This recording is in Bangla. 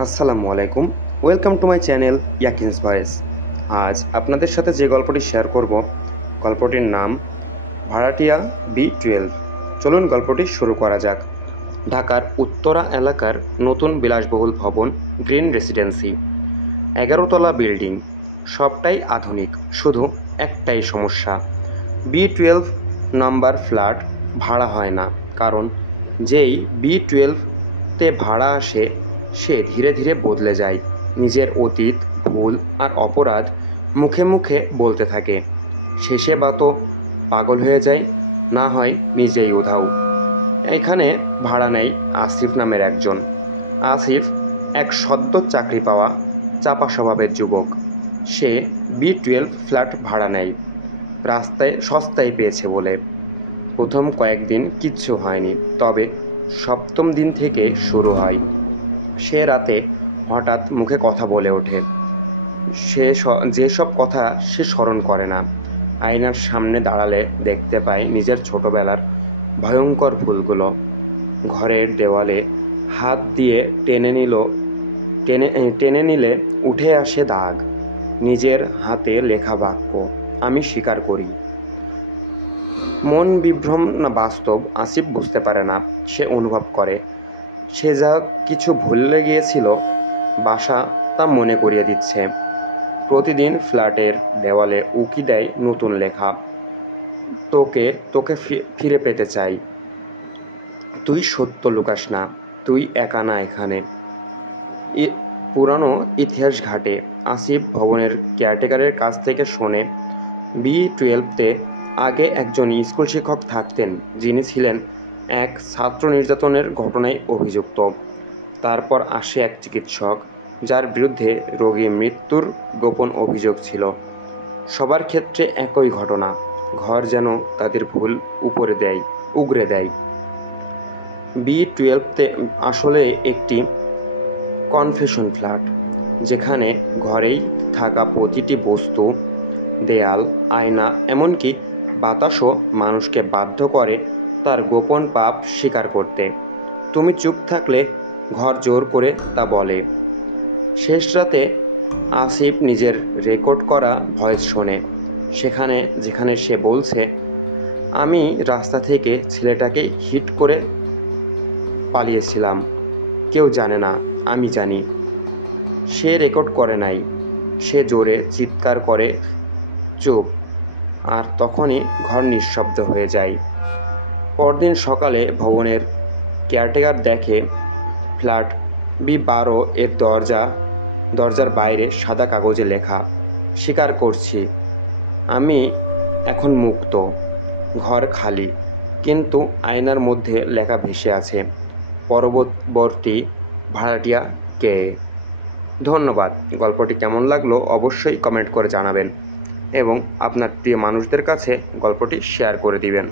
আসসালামু আলাইকুম। Welcome to my channel Yaqin's voice. আজ আপনাদের সাথে যে গল্পটি শেয়ার করব, গল্পটির নাম ভাড়াটিয়া B12। চলুন গল্পটি শুরু করা যাক। ঢাকার উত্তরা এলাকার নতুন বিলাসবহুল ভবন গ্রিন রেসিডেন্সি, 11 তলা বিল্ডিং, সবটাই আধুনিক, শুধু একটাই সমস্যা, B12 নাম্বার ফ্ল্যাট ভাড়া হয় না। কারণ যেই B12-তে ভাড়া আসে সে ধীরে ধীরে বদলে যায়, নিজের অতীত, ভুল আর অপরাধ মুখে মুখে বলতে থাকে। শেষে বা তো পাগল হয়ে যায়, না হয় নিজেই উধাও। এখানে ভাড়া নেয় আসিফ নামের একজন। আসিফ এক সদ্য চাকরি পাওয়া চাপা স্বভাবের যুবক। সে B12 ফ্ল্যাট ভাড়া নেয় রাস্তায় সস্তায় পেয়েছে বলে। প্রথম কয়েকদিন কিচ্ছু হয়নি, তবে সপ্তম দিন থেকে শুরু হয়। সে রাতে হঠাৎ মুখে কথা বলে ওঠে, যেসব কথা সে স্মরণ করে না। আয়নার সামনে দাঁড়ালে দেখতে পায় নিজের ছোটবেলার ভয়ঙ্কর ভুলগুলো। ঘরের দেওয়ালে হাত দিয়ে টেনে নিলে উঠে আসে দাগ, নিজের হাতে লেখা বাক্য, আমি স্বীকার করি। মন বিভ্রম না বাস্তব আসিফ বুঝতে পারে না। সে অনুভব করে সে যা কিছু ভুলে গিয়েছিল বাসা তা মনে করিয়ে দিচ্ছে। প্রতিদিন ফ্ল্যাটের দেওয়ালে উকি দেয় নতুন লেখা, তোকে তোকে ফিরে পেতে চাই, তুই সত্য লুকাস না, তুই একা না এখানে। পুরানো ইতিহাস ঘাটে আসিফ ভবনের কেয়ারটেকারের কাছ থেকে শোনে B12-তে আগে একজন স্কুল শিক্ষক থাকতেন, যিনি ছিলেন এক ছাত্র নির্যাতনের ঘটনায় অভিযুক্ত। তারপর আসে এক চিকিৎসক, যার বিরুদ্ধে রোগী মৃত্যুর গোপন অভিযোগ ছিল। সবার ক্ষেত্রে একই ঘটনা, ঘর যেন তাদের ভুল উগরে দেয়। B12-তে আসলে একটি কনফেশন ফ্ল্যাট, যেখানে ঘরেই থাকা প্রতিটি বস্তু, দেয়াল, আয়না, এমনকি বাতাসও মানুষকে বাধ্য করে তার গোপন পাপ স্বীকার করতে। তুমি চুপ থাকলে ঘর জোর করে তা বলে। শেষ রাতে আসিফ নিজের রেকর্ড করা ভয়েস শোনে, যেখানে সে বলছে, আমি রাস্তা থেকে ছেলেটাকে হিট করে পালিয়েছিলাম, কেউ জানে না, আমি জানি। সে রেকর্ড করে নাই। সে জোরে চিৎকার করে, চুপ। আর তখনই ঘর নিঃশব্দ হয়ে যায়। পরদিন সকালে ভবনের কেয়ারটেকার দেখে ফ্ল্যাট B12 এর দরজার বাইরে সাদা কাগজে লেখা, স্বীকার করছি, আমি এখন মুক্ত। ঘর খালি, কিন্তু আয়নার মধ্যে লেখা ভেসে আছে, পরবর্তী ভাড়াটিয়া কে। ধন্যবাদ। গল্পটি কেমন লাগলো অবশ্যই কমেন্ট করে জানাবেন এবং আপনার প্রিয় মানুষদের কাছে গল্পটি শেয়ার করে দিবেন।